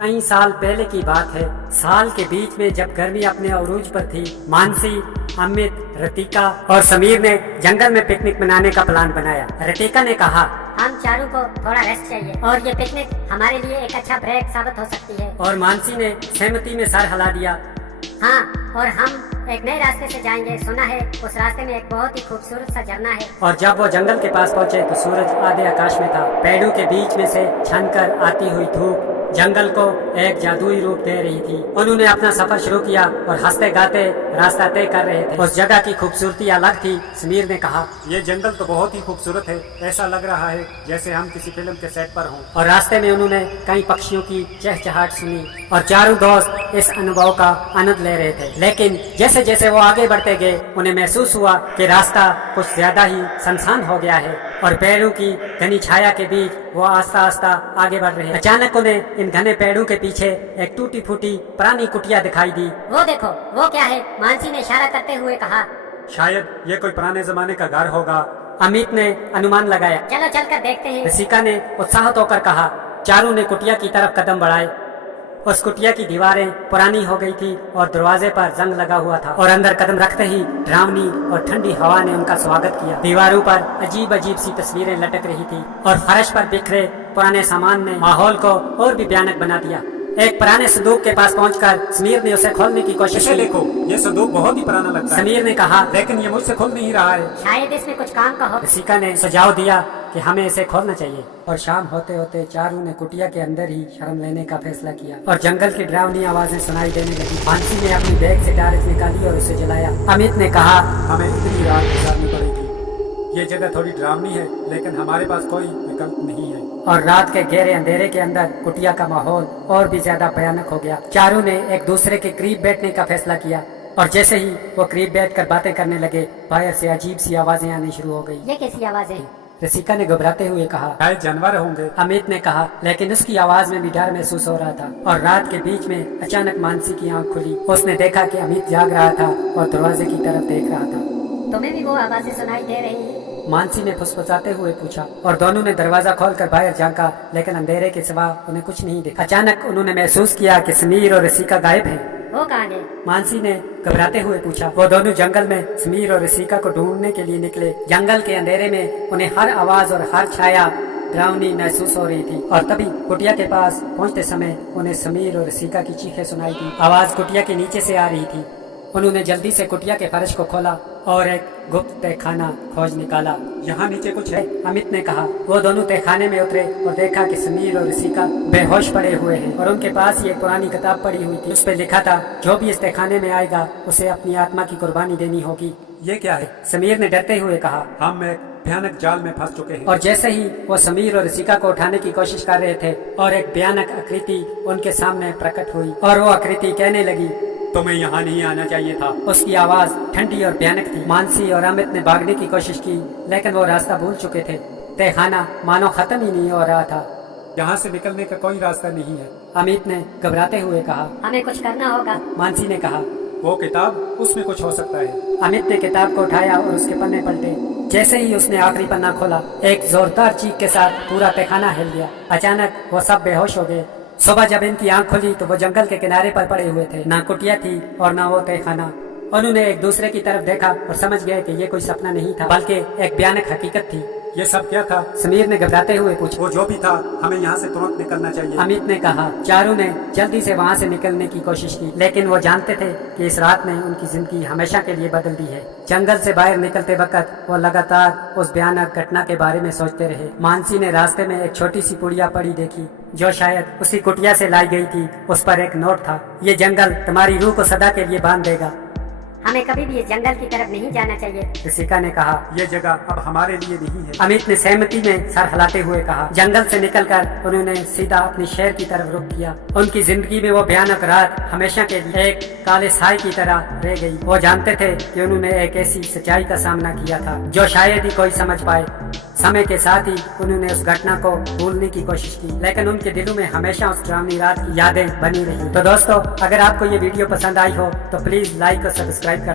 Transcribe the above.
कई साल पहले की बात है। साल के बीच में जब गर्मी अपने अरूज पर थी, मानसी, अमित, रतिका और समीर ने जंगल में पिकनिक मनाने का प्लान बनाया। रतिका ने कहा, हम चारों को थोड़ा रेस्ट चाहिए और ये पिकनिक हमारे लिए एक अच्छा ब्रेक साबित हो सकती है। और मानसी ने सहमति में सर हिला दिया। हाँ, और हम एक नए रास्ते से जाएंगे। सुना है उस रास्ते में एक बहुत ही खूबसूरत सा झरना है। और जब वो जंगल के पास पहुँचे तो सूरज आधे आकाश में था। पेड़ों के बीच में से छनकर आती हुई धूप जंगल को एक जादुई रूप दे रही थी। उन्होंने अपना सफर शुरू किया और हंसते गाते रास्ता तय कर रहे थे। उस जगह की खूबसूरती अलग थी। समीर ने कहा, ये जंगल तो बहुत ही खूबसूरत है। ऐसा लग रहा है जैसे हम किसी फिल्म के सेट पर हों। और रास्ते में उन्होंने कई पक्षियों की चहचहाट सुनी और चारों दोस्त इस अनुभव का आनंद ले रहे थे। लेकिन जैसे जैसे वो आगे बढ़ते गए, उन्हें महसूस हुआ कि रास्ता कुछ ज्यादा ही सुनसान हो गया है और पेड़ों की घनी छाया के बीच वो आस्ता आस्ता आगे बढ़ रहे हैं। अचानक उन्हें इन घने पेड़ों के पीछे एक टूटी फूटी पुरानी कुटिया दिखाई दी। वो देखो, वो क्या है? मानसी ने इशारा करते हुए कहा। शायद ये कोई पुराने जमाने का घर होगा। अमित ने अनुमान लगाया। चलो चलकर देखते हैं। रसिका ने उत्साहित होकर कहा। चारों ने कुटिया की तरफ कदम बढ़ाए। उस कुटिया की दीवारें पुरानी हो गई थी और दरवाजे पर जंग लगा हुआ था। और अंदर कदम रखते ही डरावनी और ठंडी हवा ने उनका स्वागत किया। दीवारों पर अजीब अजीब सी तस्वीरें लटक रही थी और फर्श पर बिखरे पुराने सामान ने माहौल को और भी भयानक बना दिया। एक पुराने संदूक के पास पहुंचकर समीर ने उसे खोलने की कोशिश की। देखो, ये संदूक बहुत ही पुराना लगता है। समीर ने कहा, लेकिन ये मुझसे खुल नहीं रहा है। शायद इसमें कुछ काम का हो। रसिका ने सुझाव दिया कि हमें इसे खोलना चाहिए। और शाम होते होते चारों ने कुटिया के अंदर ही शर्म लेने का फैसला किया और जंगल की डरावनी आवाजें सुनाई देने लगी। मानसी ने अपनी बैग से टार्च निकाली और उसे जलाया। अमित ने कहा, हमें इतनी रात गुजारनी पड़ेगी। ये जगह थोड़ी डरावनी है, लेकिन हमारे पास कोई विकल्प नहीं है। और रात के गहरे अंधेरे के अंदर कुटिया का माहौल और भी ज्यादा भयानक हो गया। चारों ने एक दूसरे के करीब बैठने का फैसला किया और जैसे ही वो करीब बैठकर बातें करने लगे, बाहर से अजीब सी आवाजें आनी शुरू हो गई। ये कैसी आवाजें हैं? रसिका ने घबराते हुए कहा। शायद जानवर होंगे। अमित ने कहा, लेकिन उसकी आवाज में भी डर महसूस हो रहा था। और रात के बीच में अचानक मानसी की आंख खुली। उसने देखा कि अमित जाग रहा था और दरवाजे की तरफ देख रहा था। तुम्हें भी वो आवाजें सुनाई दे रही है? मानसी ने फुसफुसाते हुए पूछा। और दोनों ने दरवाजा खोलकर बाहर झांका, लेकिन अंधेरे के सिवा उन्हें कुछ नहीं दिखा। अचानक उन्होंने महसूस किया कि समीर और रसिका गायब हैं। वो कहाँ गए? मानसी ने घबराते हुए पूछा। वो दोनों जंगल में समीर और रसिका को ढूंढने के लिए निकले। जंगल के अंधेरे में उन्हें हर आवाज और हर छाया डरावनी महसूस हो रही थी। और तभी कुटिया के पास पहुंचते समय उन्हें समीर और रसिका की चीखें सुनाई दी। आवाज कुटिया के नीचे से आ रही थी। उन्होंने जल्दी से कुटिया के फर्श को खोला और एक गुप्त तहखाना खोज निकाला। यहाँ नीचे कुछ है, अमित ने कहा। वो दोनों तहखाने में उतरे और देखा कि समीर और रसिका बेहोश पड़े हुए हैं और उनके पास ही एक पुरानी किताब पड़ी हुई थी। उस पर लिखा था, जो भी इस तहखाने में आएगा उसे अपनी आत्मा की कुर्बानी देनी होगी। ये क्या है? समीर ने डरते हुए कहा। हम एक भयानक जाल में फंस चुके हैं। और जैसे ही वो समीर और रसिका को उठाने की कोशिश कर रहे थे और एक भयानक आकृति उनके सामने प्रकट हुई और वो आकृति कहने लगी, तुम्हें यहाँ नहीं आना चाहिए था। उसकी आवाज ठंडी और भयानक थी। मानसी और अमित ने भागने की कोशिश की, लेकिन वो रास्ता भूल चुके थे। तहखाना मानो खत्म ही नहीं हो रहा था। यहाँ से निकलने का कोई रास्ता नहीं है। अमित ने घबराते हुए कहा। हमें कुछ करना होगा। मानसी ने कहा। वो किताब, उसमें कुछ हो सकता है। अमित ने किताब को उठाया और उसके पन्ने पलटे। जैसे ही उसने आखिरी पन्ना खोला, एक जोरदार चीख के साथ पूरा तहखाना हिल गया। अचानक वो सब बेहोश हो गए। सुबह जब इनकी आंख खुली तो वो जंगल के किनारे पर पड़े हुए थे। ना कुटिया थी और ना वो तहखाना। उन्होंने एक दूसरे की तरफ देखा और समझ गए कि ये कोई सपना नहीं था, बल्कि एक भयानक हकीकत थी। ये सब क्या था? समीर ने घबराते हुए पूछा। वो जो भी था, हमें यहाँ से तुरंत निकलना चाहिए। अमित ने कहा। चारों ने जल्दी से वहाँ से निकलने की कोशिश की, लेकिन वो जानते थे कि इस रात ने उनकी जिंदगी हमेशा के लिए बदल दी है। जंगल से बाहर निकलते वक्त वो लगातार उस भयानक घटना के बारे में सोचते रहे। मानसी ने रास्ते में एक छोटी सी पुड़िया पड़ी देखी, जो शायद उसी कुटिया से लाई गई थी। उस पर एक नोट था, ये जंगल तुम्हारी रूह को सदा के लिए बांध देगा। हमें कभी भी इस जंगल की तरफ नहीं जाना चाहिए। रसिका ने कहा। ये जगह अब हमारे लिए नहीं है। अमित ने सहमति में सर हिलाते हुए कहा। जंगल से निकलकर उन्होंने सीधा अपने शहर की तरफ रुख किया। उनकी जिंदगी में वो भयानक रात हमेशा के लिए एक काले साए की तरह रह गई। वो जानते थे कि उन्होंने एक ऐसी सच्चाई का सामना किया था जो शायद ही कोई समझ पाए। समय के साथ ही उन्होंने उस घटना को भूलने की कोशिश की, लेकिन उनके दिलों में हमेशा उस डरावनी रात की यादें बनी रही। तो दोस्तों, अगर आपको ये वीडियो पसंद आई हो तो प्लीज लाइक और सब्सक्राइब कर